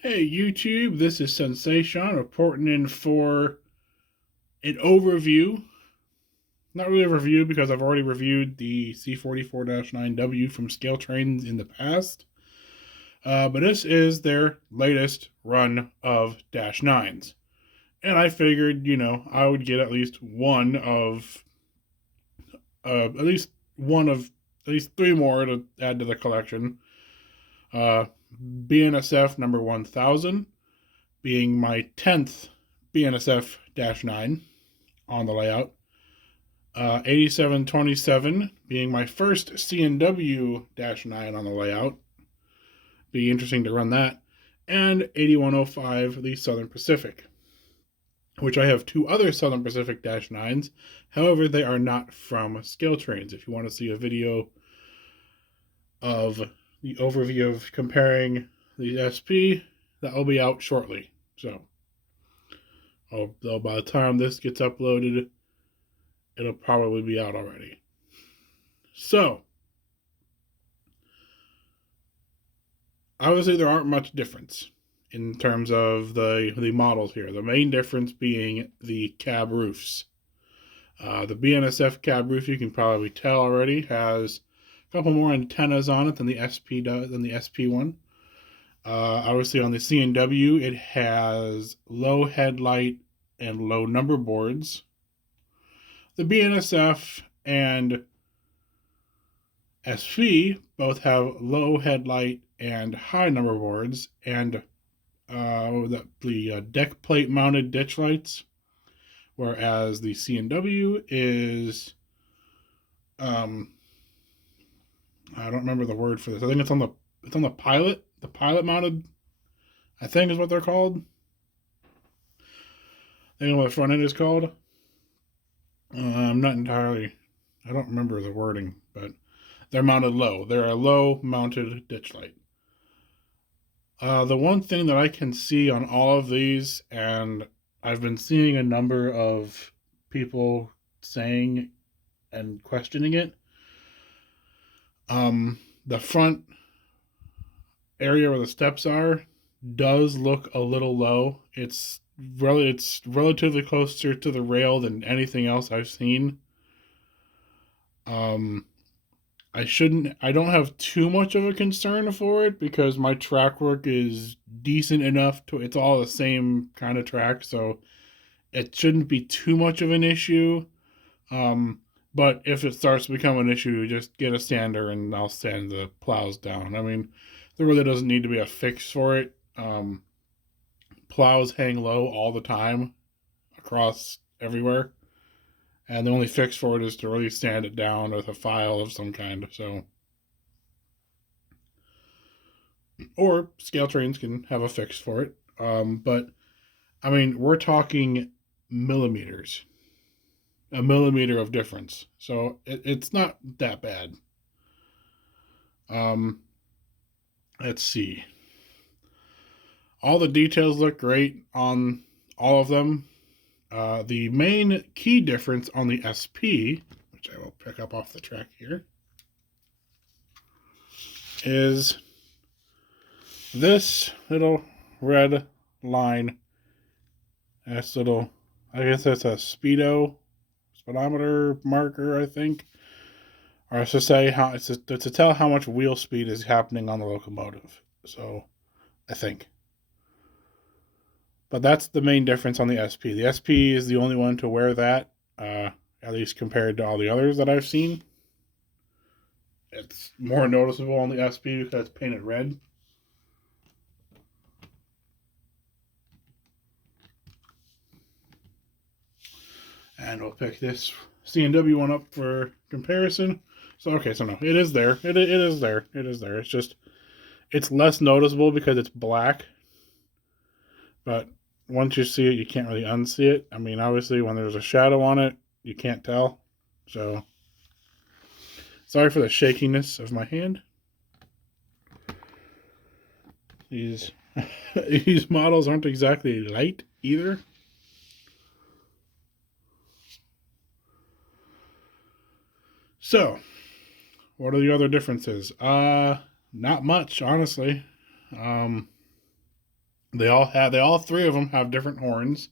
Hey YouTube, this is Sensation reporting in for an overview. Not really a review because I've already reviewed the C44-9W from Scaletrains in the past. But this is their latest run of Dash 9s. And I figured, I would get at least one of, at least one of, at least three more to add to the collection. Uh, BNSF number 1000 being my 10th BNSF 9 on the layout. 8727 being my first C&W 9 on the layout. Be interesting to run that. And 8105, the Southern Pacific, which I have two other Southern Pacific 9s. However, they are not from Scaletrains. If you want to see a video of the overview of comparing the SP, that will be out shortly. So, though by the time this gets uploaded, it'll probably be out already. So, obviously there aren't much difference in terms of the models here. The main difference being the cab roofs. The BNSF cab roof, you can probably tell already, has a couple more antennas on it than the SP does, than the SP one. Obviously on the C&W, it has low headlight and low number boards. The BNSF and SV both have low headlight and high number boards, and the deck plate mounted ditch lights, whereas the C&W is I don't remember the word for this. I think it's on the pilot. The pilot mounted, I think, is what they're called. I think what the front end is called. I'm not entirely. I don't remember the wording, but they're mounted low. They're a low mounted ditch light. The one thing that I can see on all of these, and I've been seeing a number of people saying and questioning it, the front area where the steps are does look a little low. It's relatively closer to the rail than anything else I've seen. I don't have too much of a concern for it because my track work is decent enough to, it's all the same kind of track, so it shouldn't be too much of an issue. But if it starts to become an issue, just get a sander and I'll sand the plows down. I mean, there really doesn't need to be a fix for it. Plows hang low all the time across everywhere, and the only fix for it is to really sand it down with a file of some kind. So, or Scaletrains can have a fix for it. But I mean, we're talking millimeters, a millimeter of difference. So it's not that bad. Let's see. All the details look great on all of them. The main key difference on the SP, which I will pick up off the track here, is this little red line. This little, I guess that's a speedometer marker, I think. Or it's to say how it's to tell how much wheel speed is happening on the locomotive. So, I think. But that's the main difference on the SP. The SP is the only one to wear that, at least compared to all the others that I've seen. It's more noticeable on the SP because it's painted red. And we'll pick this C&W one up for comparison. So, okay, so no, it is there. It is there. It is there. It's just, it's less noticeable because it's black. But once you see it, you can't really unsee it. I mean, obviously, when there's a shadow on it, you can't tell. So, sorry for the shakiness of my hand. These these models aren't exactly light either. So, what are the other differences? Not much, honestly. All three of them have different horns.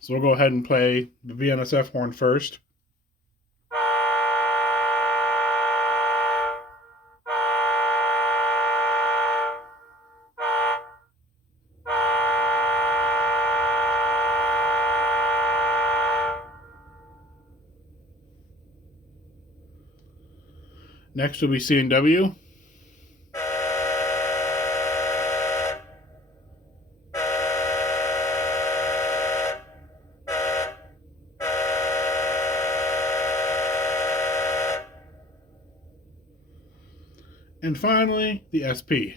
So we'll go ahead and play the BNSF horn first. Next will be C and W. And finally, the SP.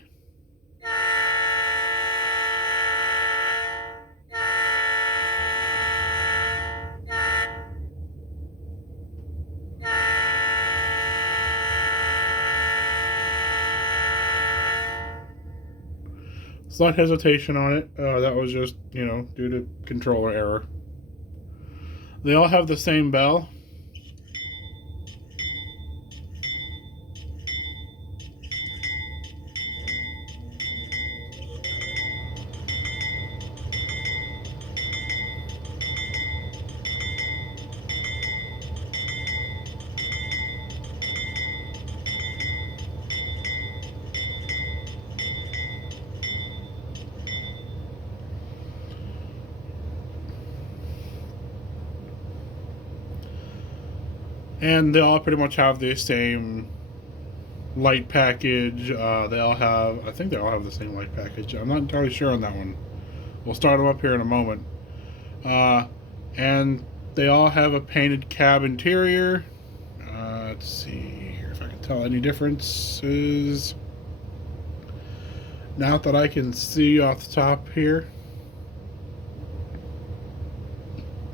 Slight hesitation on it. That was just, due to controller error. They all have the same bell. And they all pretty much have the same light package. I think they all have the same light package. I'm not entirely sure on that one. We'll start them up here in a moment. And they all have a painted cab interior. Let's see here if I can tell any differences. Not that I can see off the top here.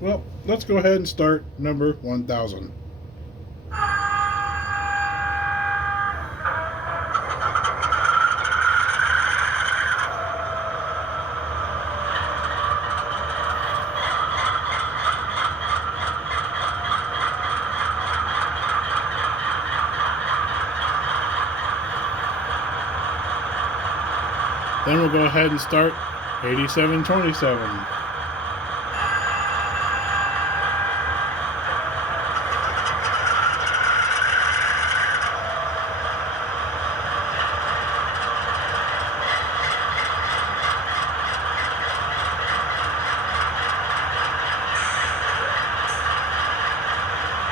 Well, let's go ahead and start number 1000. Then we'll go ahead and start 8727.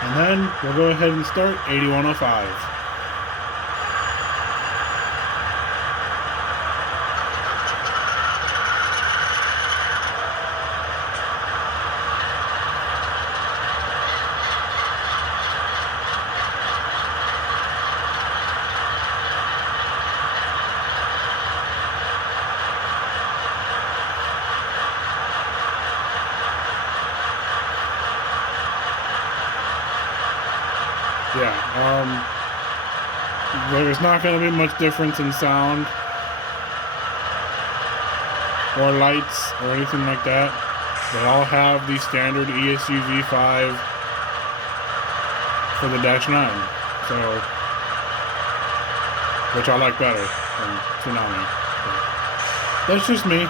And then we'll go ahead and start 8105. Yeah, there's not going to be much difference in sound or lights or anything like that. They all have the standard ESU V5 for the Dash 9, so which I like better than Tsunami. But that's just me.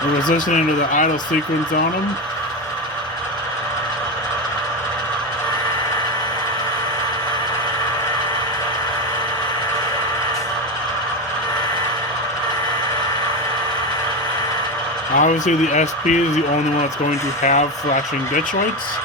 I was listening to the idle sequence on them. Obviously the SP is the only one that's going to have flashing ditch lights.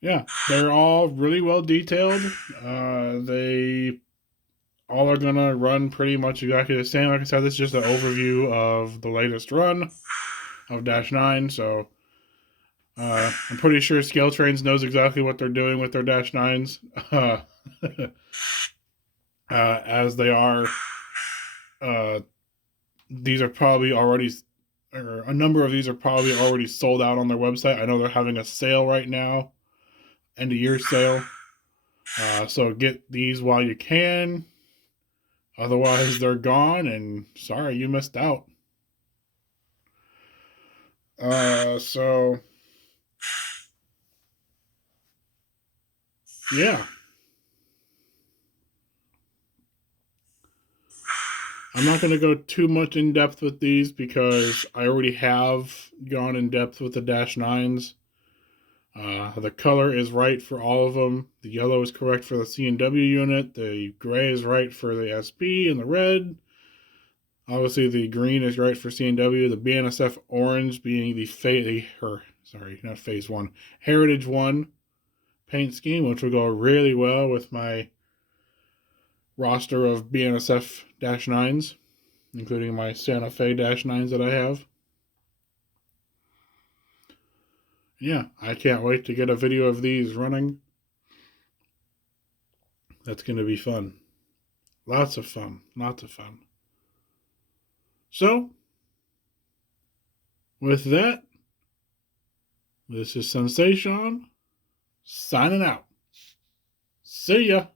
Yeah, they're all really well detailed. They all are going to run pretty much exactly the same. Like I said, this is just an overview of the latest run of Dash 9. So I'm pretty sure Scaletrains knows exactly what they're doing with their Dash 9s. As they are, uh, these are probably already, or a number of these are probably already sold out on their website. I know they're having a sale right now, end of year sale. So get these while you can. Otherwise, they're gone, and sorry, you missed out. So yeah, I'm not going to go too much in depth with these because I already have gone in depth with the Dash 9s. The color is right for all of them. The yellow is correct for the C&W unit. The gray is right for the SB, and the red. Obviously, the green is right for C&W. The BNSF orange being not phase one, Heritage 1 paint scheme, which will go really well with my roster of BNSF Dash 9s, including my Santa Fe Dash 9s that I have. Yeah, I can't wait to get a video of these running. That's going to be fun. Lots of fun. Lots of fun. So, with that, this is Sensation signing out. See ya.